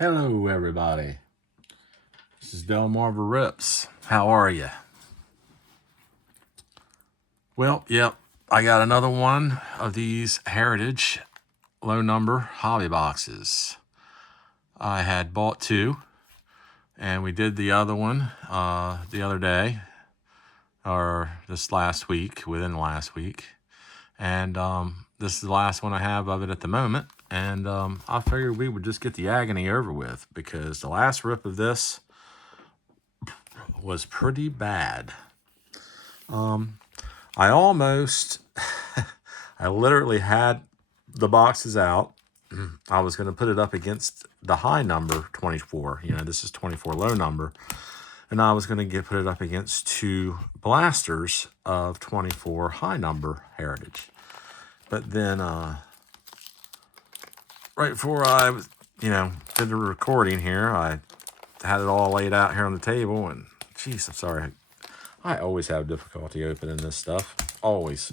Hello, everybody. This is Delmarva Rips. How are you? Well, yep, I got another one of these Heritage low number hobby boxes. I had bought two, and we did the other one the other day, or this last week, within the last week. And this is the last one I have of it at the moment. And I figured we would just get the agony over with, because the last rip of this was pretty bad. I almost, I literally had the boxes out. I was going to put it up against the high number 24. You know, this is 24 low number. And I was going to put it up against two blasters of 24 high number Heritage. But then, right before I was, did the recording here, I had it all laid out here on the table. And, geez, I'm sorry. I always have difficulty opening this stuff. Always.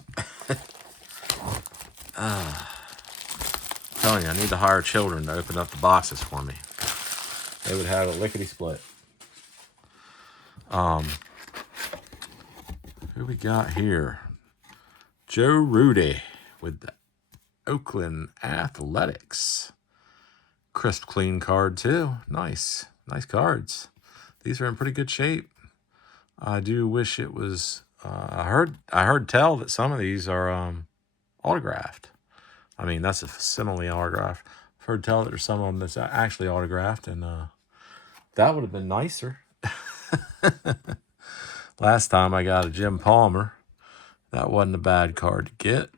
Telling you, I need to hire children to open up the boxes for me. They would have a lickety-split. Who we got here? Joe Rudy with the Oakland Athletics. Crisp, clean card, too. Nice. Nice cards. These are in pretty good shape. I do wish it was... I heard tell that some of these are autographed. I mean, that's a facsimile autograph. I've heard tell that there's some of them that's actually autographed, and that would have been nicer. Last time I got a Jim Palmer. That wasn't a bad card to get.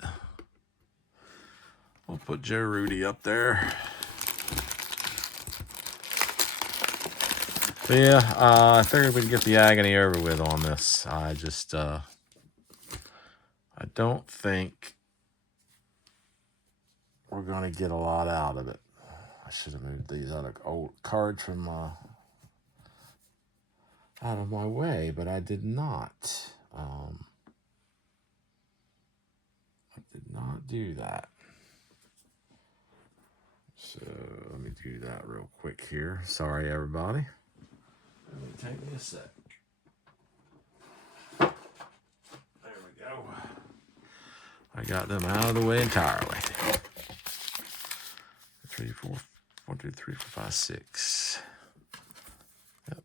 We'll put Joe Rudy up there. But yeah, I figured we'd get the agony over with on this. I just, I don't think we're going to get a lot out of it. I should have moved these other old cards from out of my way, but I did not. I did not do that. So let me do that real quick here. Sorry, everybody. It'll take me a sec. There we go. I got them out of the way entirely. 3, 4, 1, 2, 3, 4, 5, 6. Yep.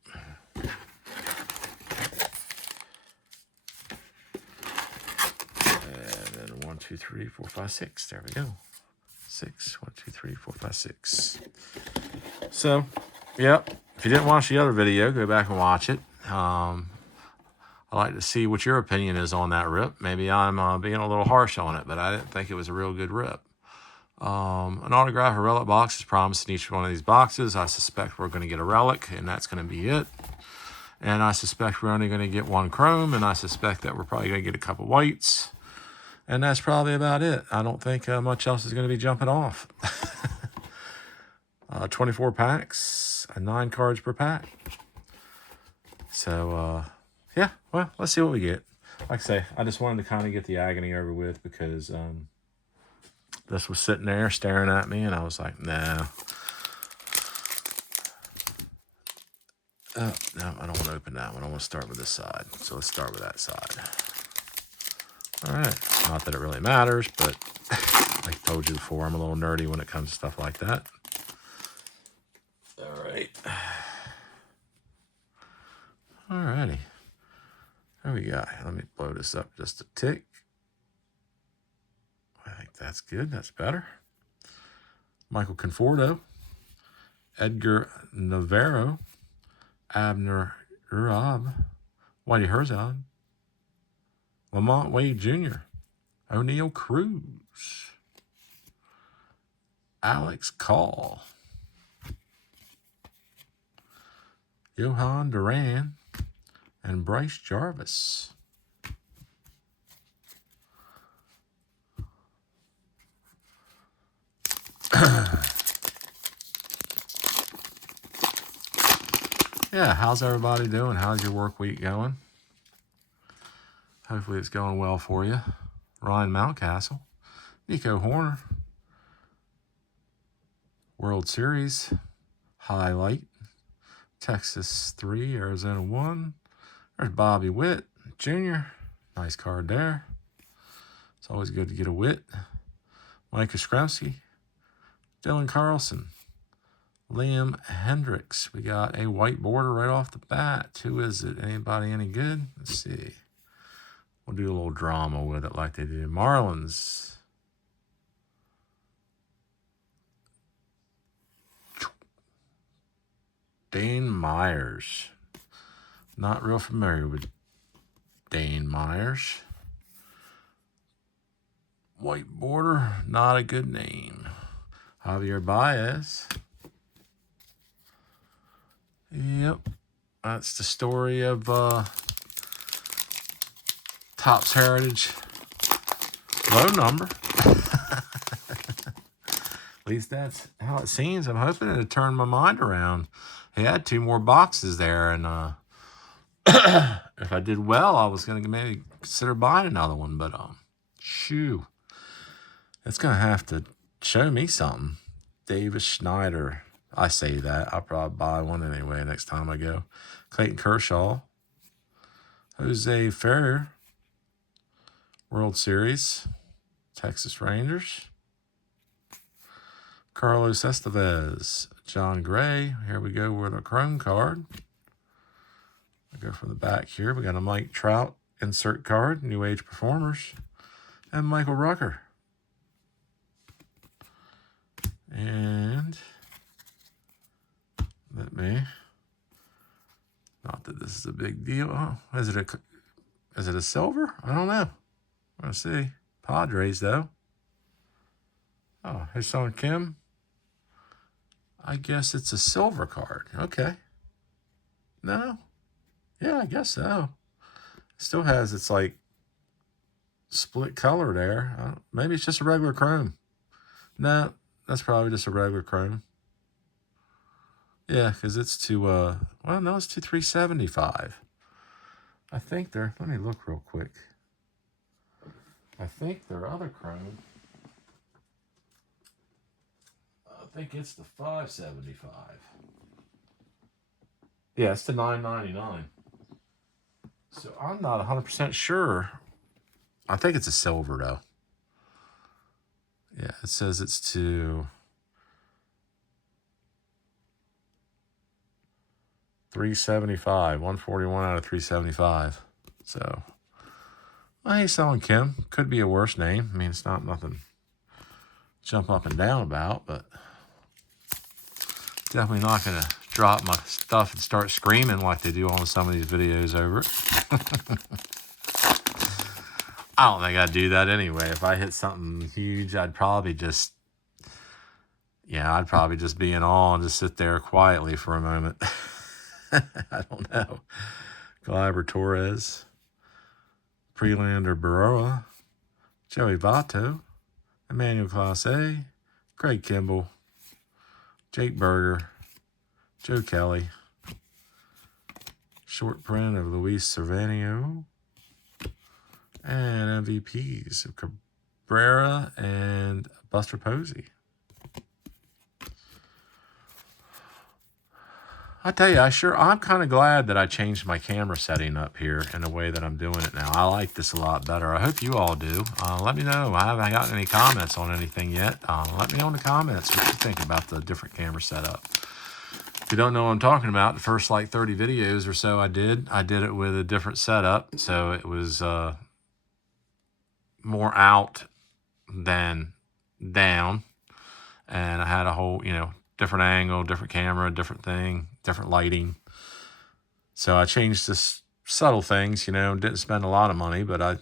And then 1, 2, 3, 4, 5, 6. There we go. 6. 1, 2, 3, 4, 5, 6. So, yep. If you didn't watch the other video, go back and watch it. I'd like to see what your opinion is on that rip. Maybe I'm being a little harsh on it, but I didn't think it was a real good rip. An autograph or relic box is promised in each one of these boxes. I suspect we're going to get a relic, and that's going to be it. And I suspect we're only going to get one chrome, and I suspect that we're probably going to get a couple whites. And that's probably about it. I don't think much else is going to be jumping off. 24 packs, 9 cards per pack. So, yeah, well, let's see what we get. Like I say, I just wanted to kind of get the agony over with, because this was sitting there staring at me, and I was like, nah. Oh, no, I don't want to open that one. I want to start with this side. So let's start with that side. All right. Not that it really matters, but like I told you before, I'm a little nerdy when it comes to stuff like that. All right. All righty. There we go. Let me blow this up just a tick. I think that's good. That's better. Michael Conforto. Edgar Navarro. Abner Urab. Whitey Herzog. Lamont Wade Jr. O'Neal Cruz. Alex Call. Johan Duran. And Bryce Jarvis. Yeah, how's everybody doing? How's your work week going? Hopefully it's going well for you. Ryan Mountcastle. Nico Horner. World Series. highlight. Texas 3, Arizona 1. There's Bobby Witt Jr. Nice card there. It's always good to get a Witt. Mike Ostrowski. Dylan Carlson. Liam Hendricks. We got a white border right off the bat. Who is it? Anybody any good? Let's see. We'll do a little drama with it like they do. Marlins. Dane Myers. Not real familiar with Dane Myers. White border, not a good name. Javier Baez. Yep, that's the story of TOPPS Heritage. Low number. At least that's how it seems. I'm hoping it'll turn my mind around. He had 2 more boxes there, and if I did well, I was going to maybe consider buying another one. But shoo, it's going to have to show me something. Davis Schneider. I say that. I'll probably buy one anyway next time I go. Clayton Kershaw. Jose Ferrer. World Series. Texas Rangers. Carlos Estevez. John Gray. Here we go with a chrome card. I go from the back here. We got a Mike Trout insert card. New Age Performers. And Michael Rucker. And let me, not that this is a big deal. Oh, is it a silver? I don't know. We'll see. Padres though. Oh, Hhmm Kim. I guess it's a silver card. Okay. No. Yeah, I guess so. Still has its like split color there. Maybe it's just a regular chrome. No, that's probably just a regular chrome. Yeah, because it's to, well, no, it's to 375. I think they're, let me look real quick. I think their other chrome, I think it's the 575. Yeah, it's the 999. So I'm not 100% sure. I think it's a silver, though. Yeah, it says it's to 375, 141 out of 375. So, well, hey, Hhmm Kim. Could be a worse name. I mean, it's not nothing to jump up and down about, but definitely not going to drop my stuff and start screaming like they do on some of these videos over it. I don't think I'd do that anyway. If I hit something huge, I'd probably just, yeah, I'd probably just be in awe and just sit there quietly for a moment. I don't know. Gleyber Torres, Prelander Berroa, Joey Votto, Emmanuel Clase, Craig Kimbrell, Jake Berger, Joe Kelly, short print of Luis Cervanio, and MVPs of Cabrera and Buster Posey. I tell you, I'm kind of glad that I changed my camera setting up here in the way that I'm doing it now. I like this a lot better. I hope you all do. Let me know. I haven't gotten any comments on anything yet. Let me know in the comments what you think about the different camera setup. If you don't know what I'm talking about, the first like 30 videos or so I did it with a different setup. So it was more out than down. And I had a whole, different angle, different camera, different thing, different lighting. So I changed this subtle things, didn't spend a lot of money, but I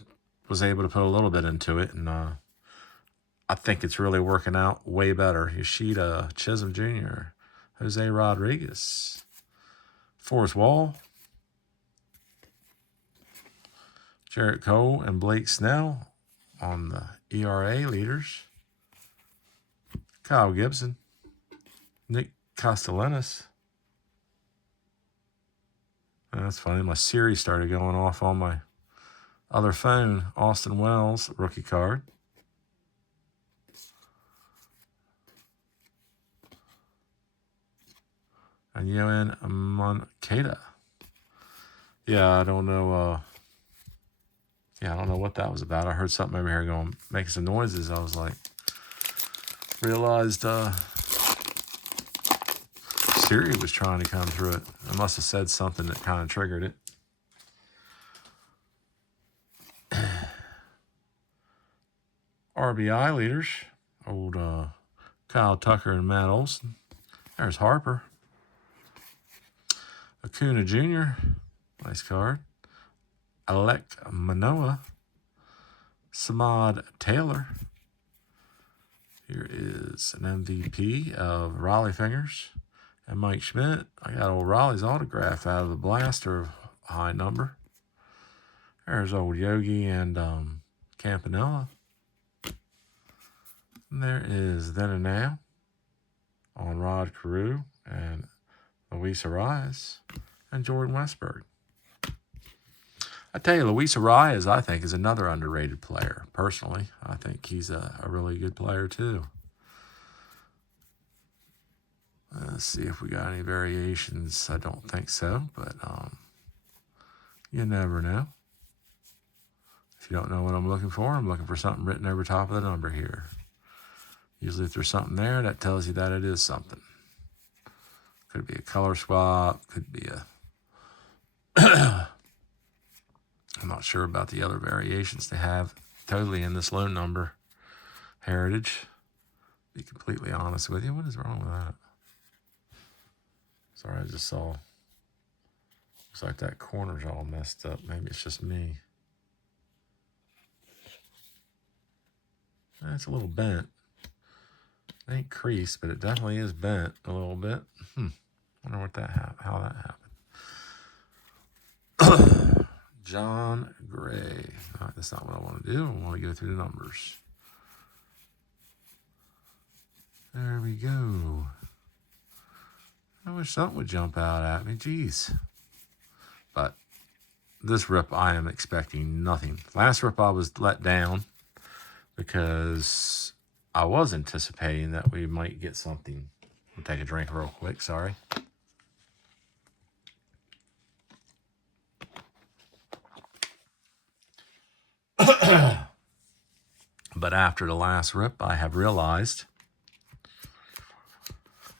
was able to put a little bit into it. And I think it's really working out way better. Yoshida, Chisholm Jr., Jose Rodriguez, Forrest Wall, Jarrett Cole, and Blake Snell on the ERA leaders. Kyle Gibson, Nick Castellanos. That's funny. My Siri started going off on my other phone. Austin Wells, rookie card. and Yoan Moncada. Yeah, I don't know. Yeah, I don't know what that was about. I heard something over here going, making some noises. I was like, realized Siri was trying to come through it. I must have said something that kind of triggered it. RBI leaders, old Kyle Tucker and Matt Olson. There's Harper. Acuna Jr., nice card. Alec Manoah. Samad Taylor. Here is an MVP of Raleigh Fingers. And Mike Schmidt. I got old Raleigh's autograph out of the blaster of high number. There's old Yogi and Campanella. And there is Then and Now on Rod Carew and Luis Arias and Jordan Westberg. I tell you, Luis Arias, I think, is another underrated player. Personally, I think he's a really good player, too. Let's see if we got any variations. I don't think so, but you never know. If you don't know what I'm looking for something written over top of the number here. Usually if there's something there, that tells you that it is something. Could be a color swap, could be a... I'm not sure about the other variations they have totally in this loan number heritage. Be completely honest with you. What is wrong with that? Sorry, I just saw. Looks like that corner's all messed up. Maybe it's just me. It's a little bent. It ain't creased, but it definitely is bent a little bit. Wonder what how that happened. John Gray. All right, that's not what I want to do. I want to go through the numbers. There we go. I wish something would jump out at me. Jeez. But this rip, I am expecting nothing. Last rip, I was let down because I was anticipating that we might get something. I'll take a drink real quick. Sorry. But after the last rip, I have realized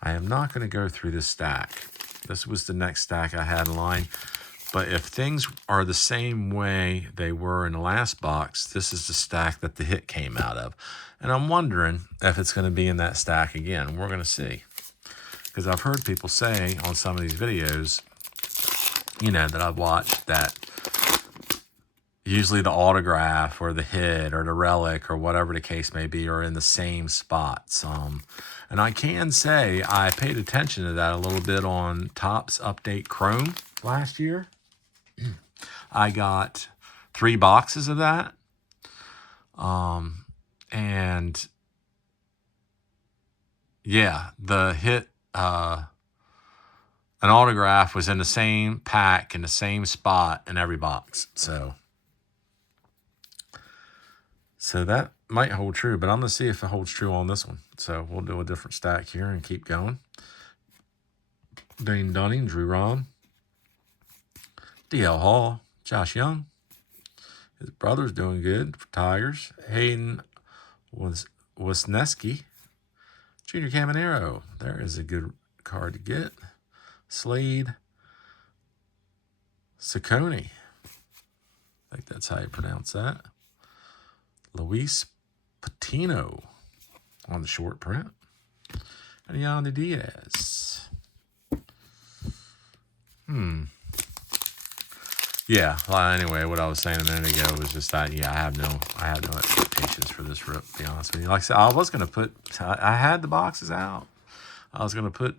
I am not going to go through this stack. This was the next stack I had in line. But if things are the same way they were in the last box, this is the stack that the hit came out of. And I'm wondering if it's going to be in that stack again. We're going to see. Because I've heard people say on some of these videos, you know, that I've watched, that usually the autograph or the hit or the relic or whatever the case may be are in the same spots. And I can say I paid attention to that a little bit on TOPPS Update Chrome last year. I got 3 boxes of that. And yeah, the hit, an autograph was in the same pack, in the same spot in every box. So that might hold true, but I'm going to see if it holds true on this one. So we'll do a different stack here and keep going. Dane Dunning, Drew Rom, DL Hall, Josh Young. His brother's doing good for Tigers. Hayden Wisniewski, Junior Caminero. There is a good card to get. Slade Ciccone. I think that's how you pronounce that. Luis Patino on the short print. And Yandy Diaz. Yeah, well, anyway, what I was saying a minute ago was just that, yeah, I have no expectations for this rip, to be honest with you. Like I said, I was going to put, I had the boxes out. I was going to put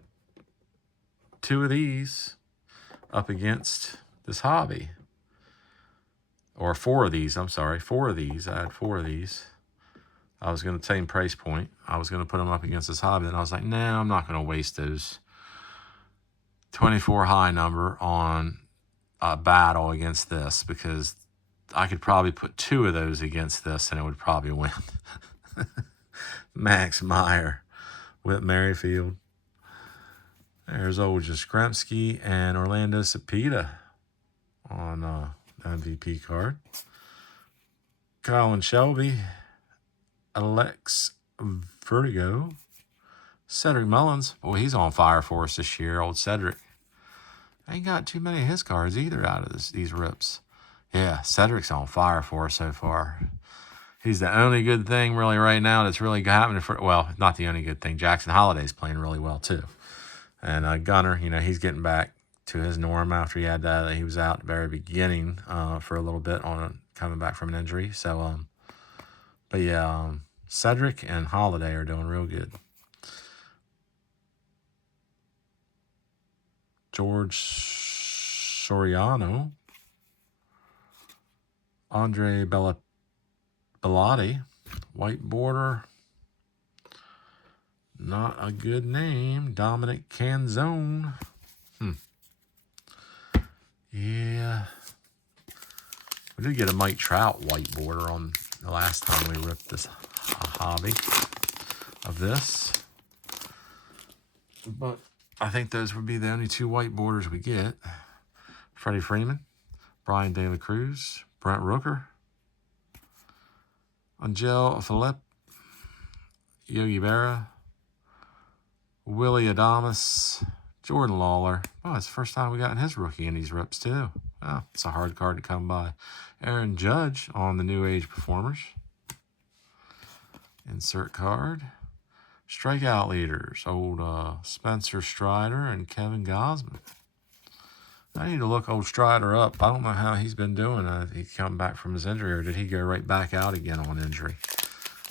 2 of these up against this hobby. Or 4 of these, I'm sorry, 4 of these. I had 4 of these. I was going to same price point. I was going to put them up against this hobby. And I was like, no, I'm not going to waste those 24 high number on a battle against this, because I could probably put 2 of those against this and it would probably win. Max Meyer, Whit Merrifield. There's old Jaskremski and Orlando Cepeda on the MVP card. Colin Shelby, Alex Vertigo, Cedric Mullins. Boy, he's on fire for us this year, old Cedric. Ain't got too many of his cards either out of these rips. Yeah, Cedric's on fire for us so far. He's the only good thing really right now that's really happening for, well, not the only good thing. Jackson Holliday's playing really well too. And Gunner, you know, he's getting back to his norm after he had he was out at the very beginning for a little bit on coming back from an injury. So, but yeah, Cedric and Holiday are doing real good. George Soriano, Andre Bellotti, white border, not a good name. Dominic Canzone. Yeah. We did get a Mike Trout white border on the last time we ripped this hobby of this. But I think those would be the only two white borders we get. Freddie Freeman, Brian De La Cruz, Brent Rooker, Angel Philippe, Yogi Berra, Willie Adames, Jordan Lawler. Oh, it's the first time we gotten his rookie in these rips too. Oh, it's a hard card to come by. Aaron Judge on the New Age Performers. Insert card. Strikeout leaders. Old Spencer Strider and Kevin Gosman. I need to look old Strider up. I don't know how he's been doing. He come back from his injury, or did he go right back out again on injury?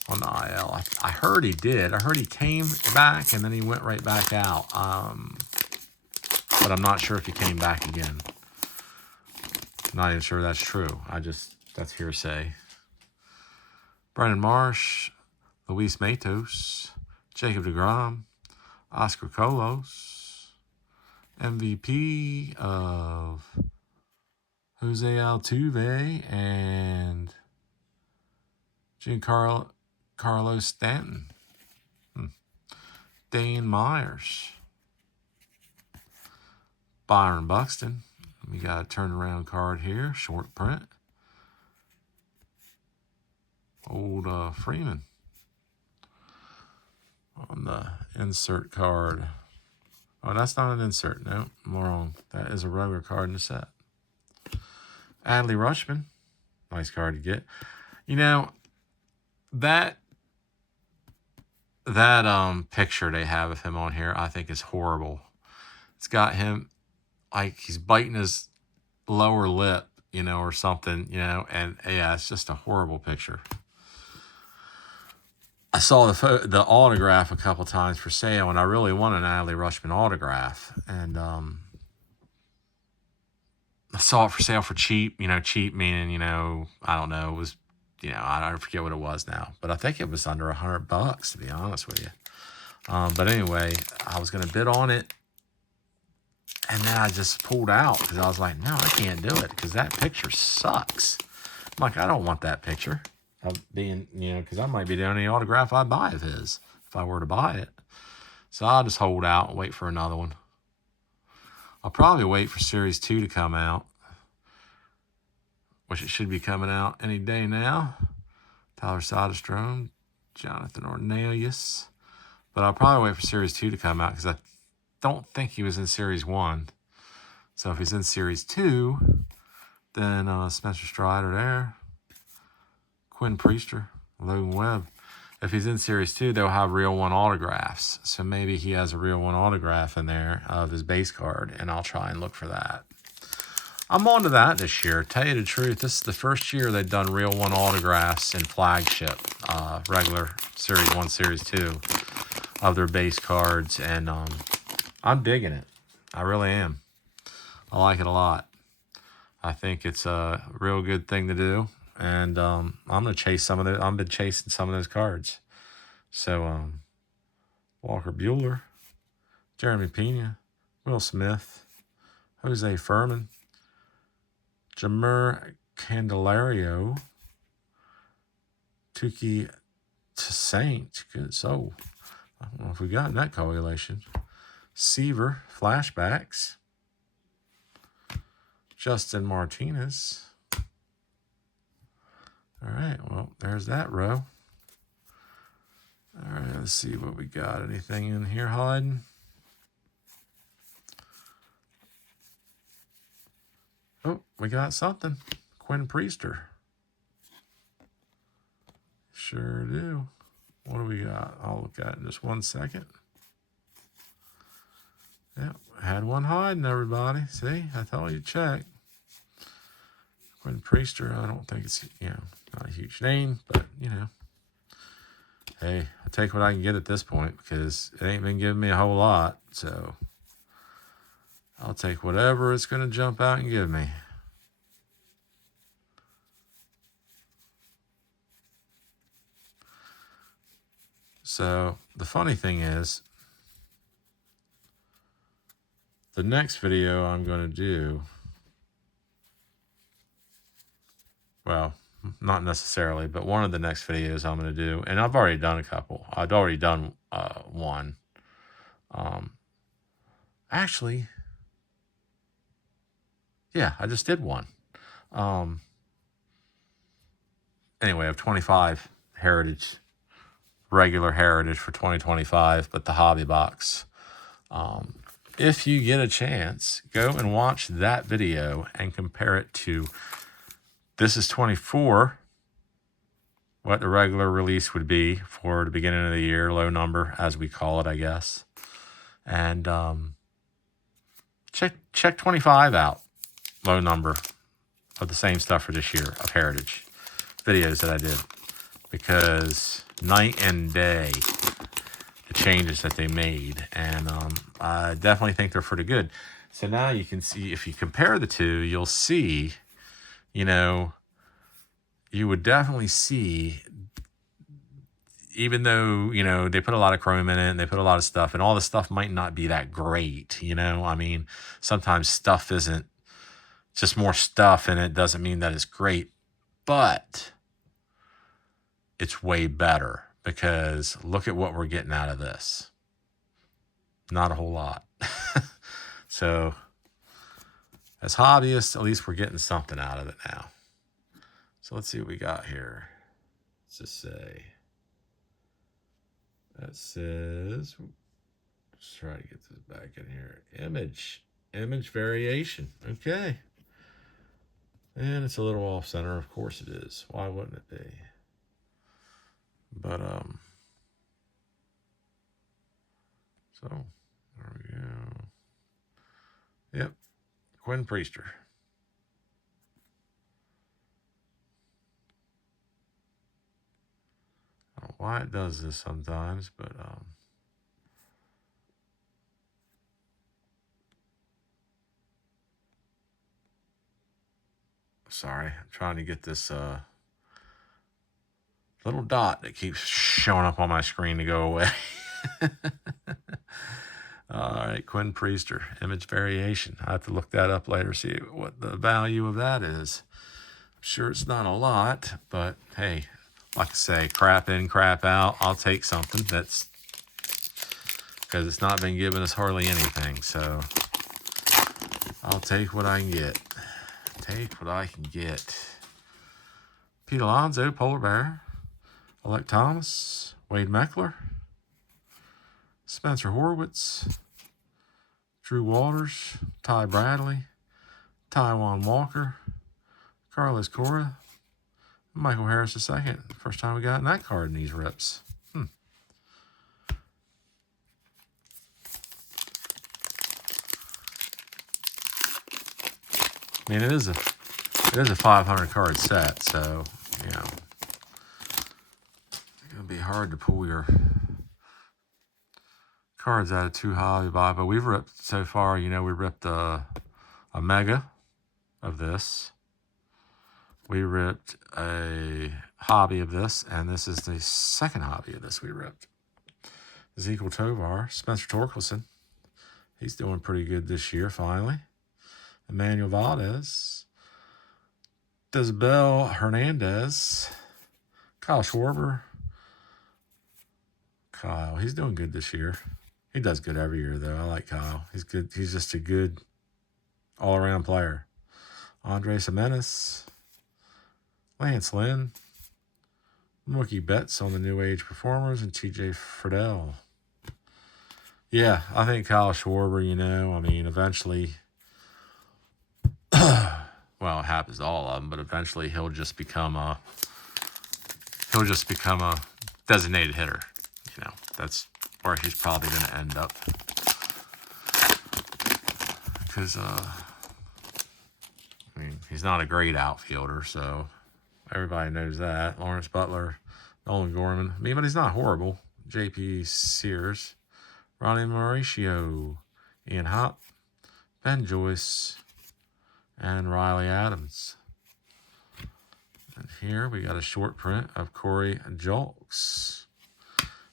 On the IL. I heard he did. I heard he came back and then he went right back out. But I'm not sure if he came back again. Not even sure that's true. That's hearsay. Brennan Marsh, Luis Matos, Jacob deGrom, Oscar Colos, MVP of Jose Altuve and Giancarlo Stanton. Dane Myers. Byron Buxton. We got a turnaround card here. Short print. Old Freeman. On the insert card. Oh, that's not an insert. No, I'm wrong. That is a regular card in the set. Adley Rutschman. Nice card to get. You know, that picture they have of him on here, I think is horrible. It's got him like he's biting his lower lip, you know, or something, you know, and yeah, it's just a horrible picture. I saw the autograph a couple times for sale, and I really want an Adley Rutschman autograph, and I saw it for sale for cheap, you know, cheap meaning, you know, I don't know, it was, you know, I forget what it was now, but I think it was under $100, to be honest with you. But anyway, I was going to bid on it, and then I just pulled out because I was like, no, I can't do it because that picture sucks. I'm like, I don't want that picture of being, you know, because I might be the only autograph I buy of his if I were to buy it. So I'll just hold out and wait for another one. I'll probably wait for Series 2 to come out, which it should be coming out any day now. Tyler Soderstrom, Jonathan Ornelas. But I'll probably wait for Series 2 to come out because I don't think he was in Series 1. So if he's in Series 2, then Spencer Strider there. Quinn Priester, Logan Webb. If he's in Series 2, they'll have Real 1 autographs. So maybe he has a Real 1 autograph in there of his base card, and I'll try and look for that. I'm on to that this year. Tell you the truth, this is the first year they've done Real 1 autographs in flagship, regular Series 1, Series 2 of their base cards, and I'm digging it. I really am. I like it a lot. I think it's a real good thing to do. And I'm going to chase some of those. I've been chasing some of those cards. So, Walker Buehler, Jeremy Pena, Will Smith, Jose Furman, Jamur Candelario, Tuki Toussaint. Good. So, I don't know if we got in that correlation. Seaver flashbacks. Justin Martinez. All right, well, there's that row. All right, let's see what we got. Anything in here hiding? Oh, we got something. Quinn Priester. Sure do. What do we got? I'll look at it in just 1 second. Yep, had one hiding, everybody. See, I told you to check. Quinn Priester, I don't think it's, not a huge name, but, hey, I'll take what I can get at this point because it ain't been giving me a whole lot. So I'll take whatever it's going to jump out and give me. So the funny thing is, the next video I'm going to do, well, not necessarily, but one of the next videos I'm going to do, and I've already done a couple. I'd already done one. Actually, yeah, I just did one. Anyway, I have 25 Heritage, regular Heritage for 2025, but the hobby box. If you get a chance, go and watch that video and compare it to, this is 24, what the regular release would be for the beginning of the year, low number, as we call it, I guess. And check 25 out, low number, of the same stuff for this year of Heritage videos that I did. Because night and day, the changes that they made. And I definitely think they're pretty good. So now you can see, if you compare the two, you'll see, you would definitely see, even though, they put a lot of chrome in it and they put a lot of stuff, and all the stuff might not be that great, I mean, sometimes stuff isn't just more stuff, and it doesn't mean that it's great, but it's way better because look at what we're getting out of this. Not a whole lot. So as hobbyists, at least we're getting something out of it now. So let's see what we got here. Let's just say, that says, let's try to get this back in here. Image variation. Okay. And it's a little off center. Of course it is. Why wouldn't it be? But, so there we go. Yep. Quinn Priester. I don't know why it does this sometimes, but, sorry, I'm trying to get this, little dot that keeps showing up on my screen to go away. All right, Quinn Priester, image variation. I have to look that up later, see what the value of that is. I'm sure it's not a lot, but hey, like I say, crap in, crap out. I'll take something that's, because it's not been giving us hardly anything. So I'll take what I can get. Take what I can get. Pete Alonso, Polar Bear. Alec Thomas, Wade Meckler, Spencer Horwitz, Drew Waters, Ty Bradley, Taiwan Walker, Carlos Cora, Michael Harris II. First time we got in that card in these rips. I mean, it is a 500 card set, so it'll be hard to pull your cards out of 2 hobby buy, but we've ripped so far, we ripped a mega of this. We ripped a hobby of this, and this is the second hobby of this we ripped. Ezekiel Tovar, Spencer Torkelson. He's doing pretty good this year, finally. Emmanuel Valdez. Desbel Hernandez. Kyle Schwarber. Kyle, he's doing good this year. He does good every year, though. I like Kyle. He's good. He's just a good all-around player. Andres Jimenez, Lance Lynn, Mookie Betts on the New Age Performers, and TJ Friedel. Yeah, I think Kyle Schwarber, you know, I mean, eventually, well, it happens to all of them, but eventually he'll just become a designated hitter. You know, that's where he's probably going to end up. Because, I mean, he's not a great outfielder, so everybody knows that. Lawrence Butler, Nolan Gorman. I mean, but he's not horrible. J.P. Sears, Ronnie Mauricio, Ian Happ, Ben Joyce, and Riley Adams. And here we got a short print of Corey Julks.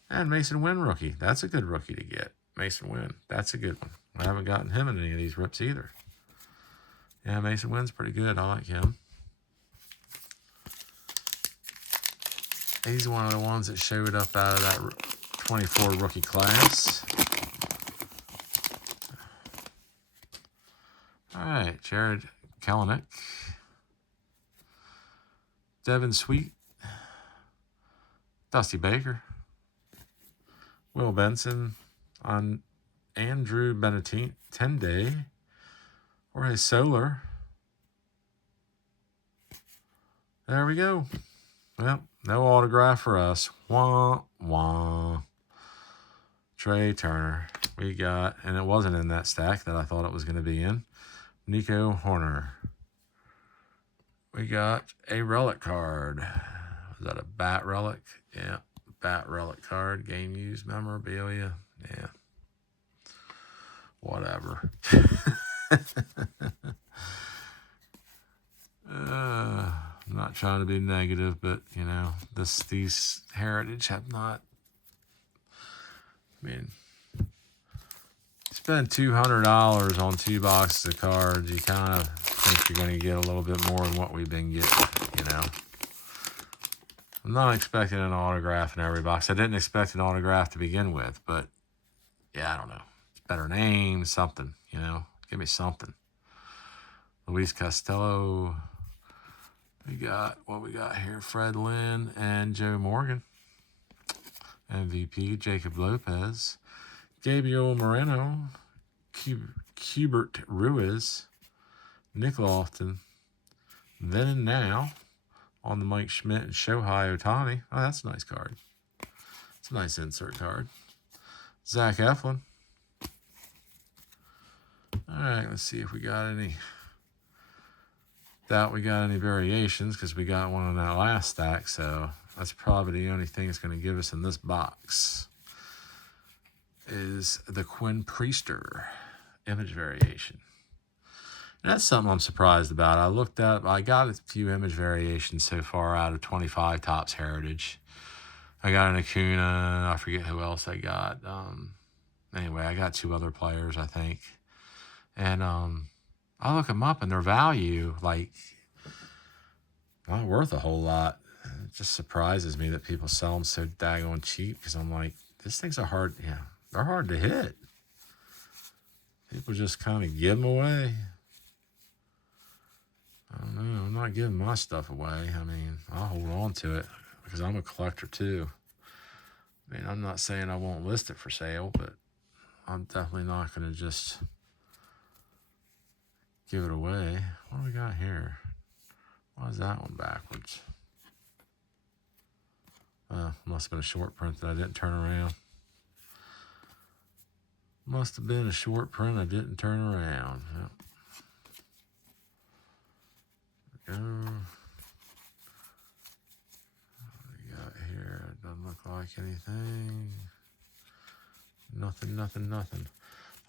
And Mason Wynn rookie. That's a good rookie to get. Mason Wynn. That's a good one. I haven't gotten him in any of these rips either. Yeah, Mason Wynn's pretty good. I like him. He's one of the ones that showed up out of that 24 rookie class. All right, Jared Kelenic, Devin Sweet, Dusty Baker, Will Benson, on Andrew Benintendi, Jorge Soler. There we go. Well, no autograph for us. Wah, wah. Trey Turner. We got, and it wasn't in that stack that I thought it was going to be in, Nico Horner. We got a relic card. Is that a bat relic? Yeah, bat relic card. Game used memorabilia. Yeah. Whatever. I'm not trying to be negative, but, you know, these Heritage have not, I mean, spend $200 on 2 boxes of cards, you kind of think you're going to get a little bit more than what we've been getting, you know. I'm not expecting an autograph in every box. I didn't expect an autograph to begin with, but, yeah, I don't know. It's better name, something, you know. Give me something. Luis Costello. We got what we got here. Fred Lynn and Joe Morgan. MVP, Jacob Lopez. Gabriel Moreno. Hubert Ruiz. Nick Lofton. Then and Now on the Mike Schmidt and Shohei Ohtani. Oh, that's a nice card. It's a nice insert card. Zach Eflin. All right, let's see if we got any. Doubt we got any variations because we got one on that last stack, so that's probably the only thing it's going to give us in this box is the Quinn Priester image variation. And that's something I'm surprised about. I got a few image variations so far out of 25 Topps Heritage. I got an Acuna. I forget who else I got. Anyway, I got 2 other players, I think. And I look them up and their value, like, not worth a whole lot. It just surprises me that people sell them so daggone cheap because I'm like, these things are hard. Yeah, they're hard to hit. People just kind of give them away. I don't know. I'm not giving my stuff away. I mean, I'll hold on to it because I'm a collector too. I mean, I'm not saying I won't list it for sale, but I'm definitely not going to just give it away. What do we got here? Why is that one backwards? Must have been a short print that I didn't turn around. Must have been a short print I didn't turn around. Yep. There we go. What do we got here? It doesn't look like anything. Nothing.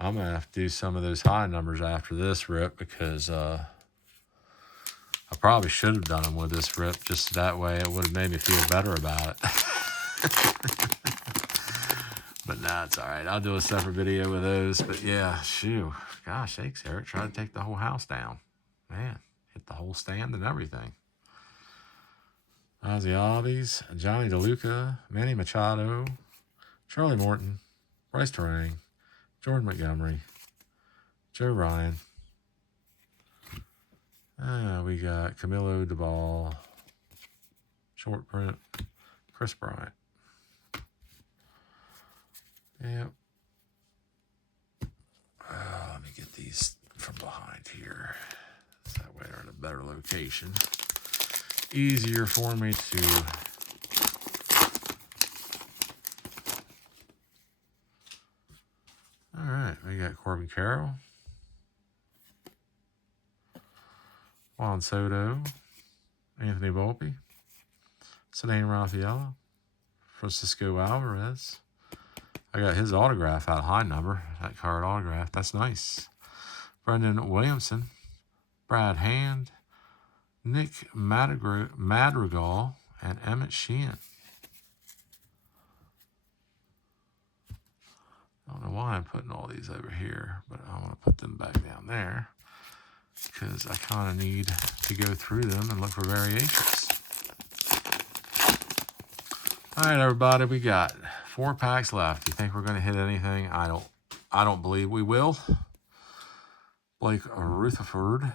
I'm going to have to do some of those high numbers after this rip because I probably should have done them with this rip. Just that way it would have made me feel better about it. But nah, it's all right. I'll do a separate video with those. But yeah, shoo. Gosh sakes, Eric. Try to take the whole house down. Man, hit the whole stand and everything. Ozzy Albies, Johnny DeLuca, Manny Machado, Charlie Morton, Bryce Terang, Jordan Montgomery, Joe Ryan. We got Camilo Duvall, short print, Chris Bryant. Yep. Let me get these from behind here. So that way they're in a better location. Easier for me to all right, we got Corbin Carroll, Juan Soto, Anthony Volpe, Cedane Rafaela, Francisco Alvarez. I got his autograph out high number, that card autograph. That's nice. Brendan Williamson, Brad Hand, Nick Madrigal, and Emmett Sheehan. I don't know why I'm putting all these over here, but I want to put them back down there because I kind of need to go through them and look for variations. All right, everybody, we got 4 packs left. You think we're going to hit anything? I don't believe we will. Blake Rutherford,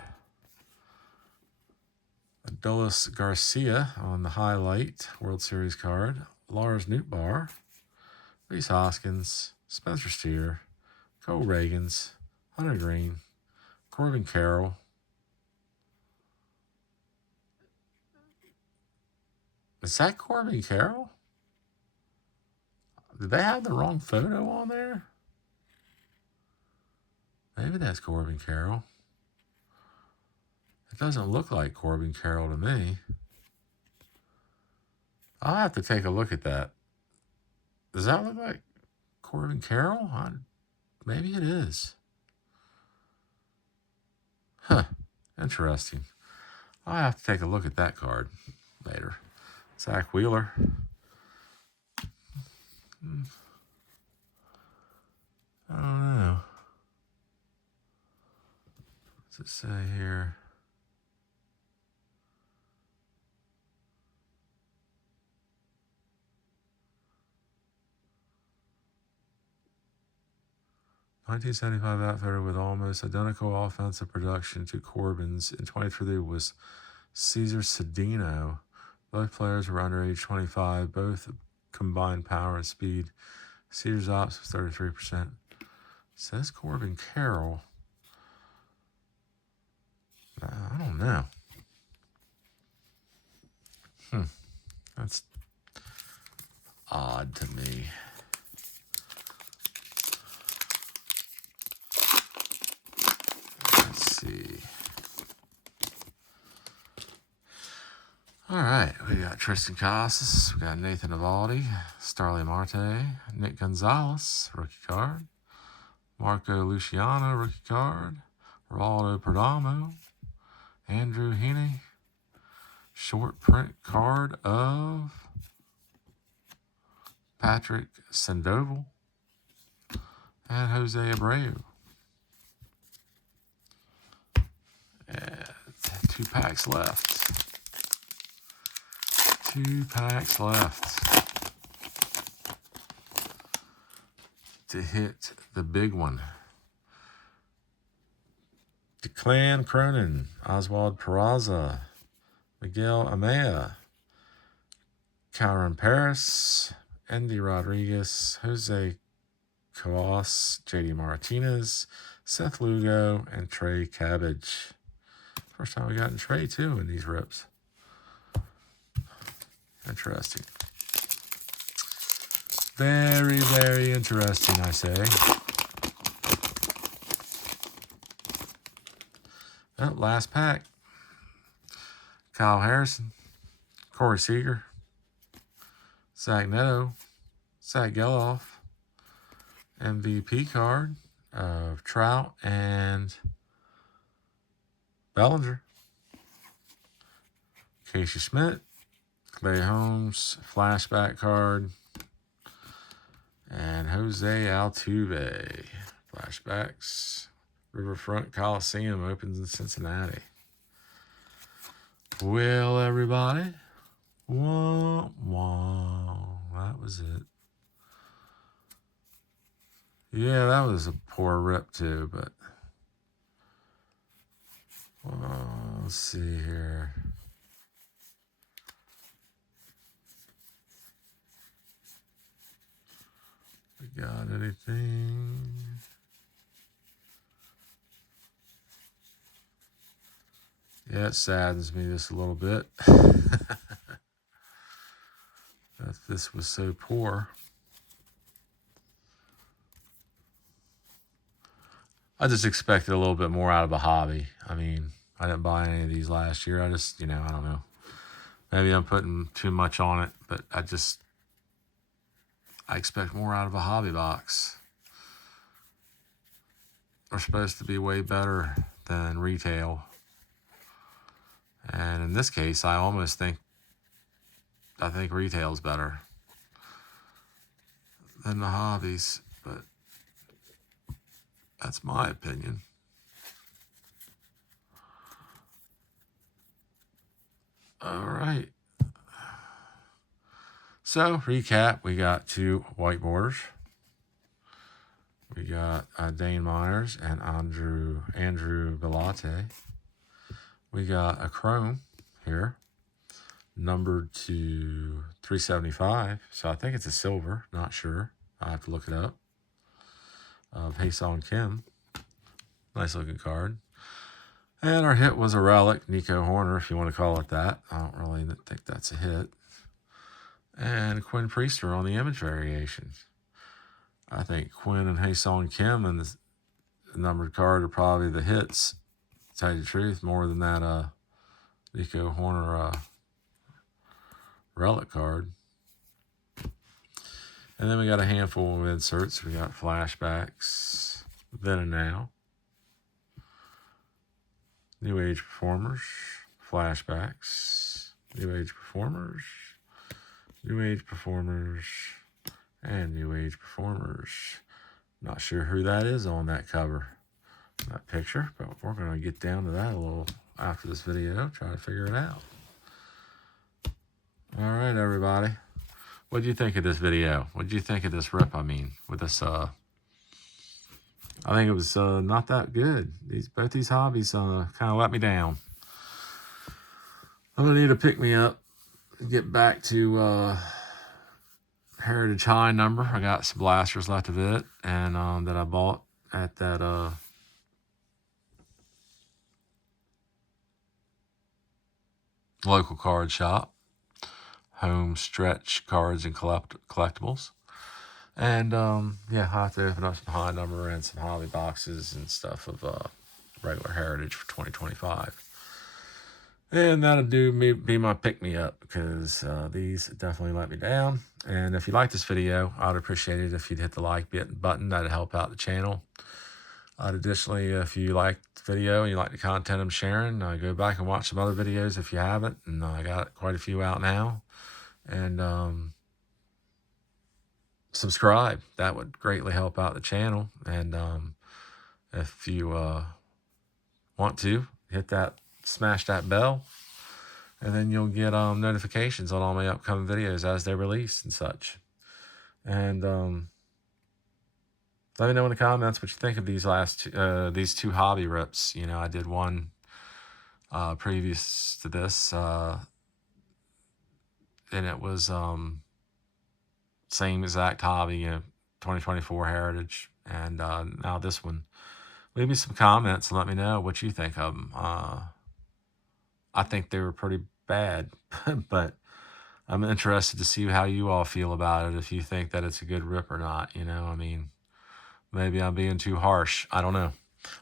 Dulles Garcia on the highlight World Series card, Lars Nootbaar, Rhys Hoskins, Spencer Steer, Cole Reagans, Hunter Green, Corbin Carroll. Is that Corbin Carroll? Did they have the wrong photo on there? Maybe that's Corbin Carroll. It doesn't look like Corbin Carroll to me. I'll have to take a look at that. Does that look like Corbin Carroll? Maybe it is. Huh. Interesting. I'll have to take a look at that card later. Zach Wheeler. I don't know. What's it say here? .1975 outfitter with almost identical offensive production to Corbin's in 23 was Cesar Cedeno. Both players were under age 25. Both combined power and speed. Cesar's ops was 33%. Says Corbin Carroll. I don't know. That's odd to me. Let's see. All right, we got Tristan Casas, we got Nathan Eovaldi, Starling Marte, Nick Gonzalez, rookie card, Marco Luciano, rookie card, Geraldo Perdomo, Andrew Heaney, short print card of Patrick Sandoval, and Jose Abreu. And 2 packs left. 2 packs left to hit the big one. Declan Cronin, Oswald Peraza, Miguel Amaya, Kyron Paris, Andy Rodriguez, Jose Coas, JD Martinez, Seth Lugo, and Trey Cabbage. First time we got in Trey, too, in these rips. Interesting. Very, very interesting, I say. Oh, last pack. Kyle Harrison, Corey Seager, Zach Neto, Zach Geloff, MVP card of Trout and Bellinger, Casey Schmidt, Clay Holmes, flashback card, and Jose Altuve, flashbacks. Riverfront Coliseum opens in Cincinnati. Well, everybody, wah, wah, that was it. Yeah, that was a poor rip too, but let's see here. We got anything? Yeah, it saddens me just a little bit that this was so poor. I just expected a little bit more out of a hobby. I mean, I didn't buy any of these last year. I just, I don't know. Maybe I'm putting too much on it, but I expect more out of a hobby box. They're supposed to be way better than retail. And in this case, I think retail's better than the hobbies, but that's my opinion. All right. So, recap, we got 2 white borders. We got Dane Myers and Andrew Galate. We got a chrome here, numbered to 375. So I think it's a silver, not sure. I'll have to look it up. Of Hhmm. Nice looking card. And our hit was a relic, Nico Horner, if you want to call it that. I don't really think that's a hit. And Quinn Priester on the image variations. I think Quinn and Hhmm and the numbered card are probably the hits, to tell you the truth, more than that Nico Horner relic card. And then we got a handful of inserts. We got flashbacks, then and now, New Age Performers, flashbacks, New Age Performers, New Age Performers, and New Age Performers. Not sure who that is on that cover, that picture, but we're going to get down to that a little after this video, try to figure it out. All right, everybody. What did you think of this video? What did you think of this rip? I mean, with this, I think it was not that good. Both these hobbies kind of let me down. I'm going to need to pick me up and get back to Heritage High number. I got some blasters left of it, and that I bought at that local card shop, Home Stretch Cards and Collectibles. And yeah, I have to open up some high number and some hobby boxes and stuff of regular Heritage for 2025. And that'll be my pick-me-up, because these definitely let me down. And if you like this video, I'd appreciate it if you'd hit the like button. That'd help out the channel. Additionally, if you like the video and you like the content I'm sharing, go back and watch some other videos if you haven't. And I got quite a few out now. And subscribe. That would greatly help out the channel. And if you want to, smash that bell, and then you'll get notifications on all my upcoming videos as they're released and such. And let me know in the comments what you think of these two hobby rips. I did one previous to this, and it was same exact hobby, 2024 Heritage, and now this one. Leave me some comments and let me know what you think of them. I think they were pretty bad, but I'm interested to see how you all feel about it, if you think that it's a good rip or not. I mean, maybe I'm being too harsh. I don't know.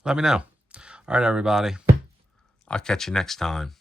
Let me know. All right, everybody. I'll catch you next time.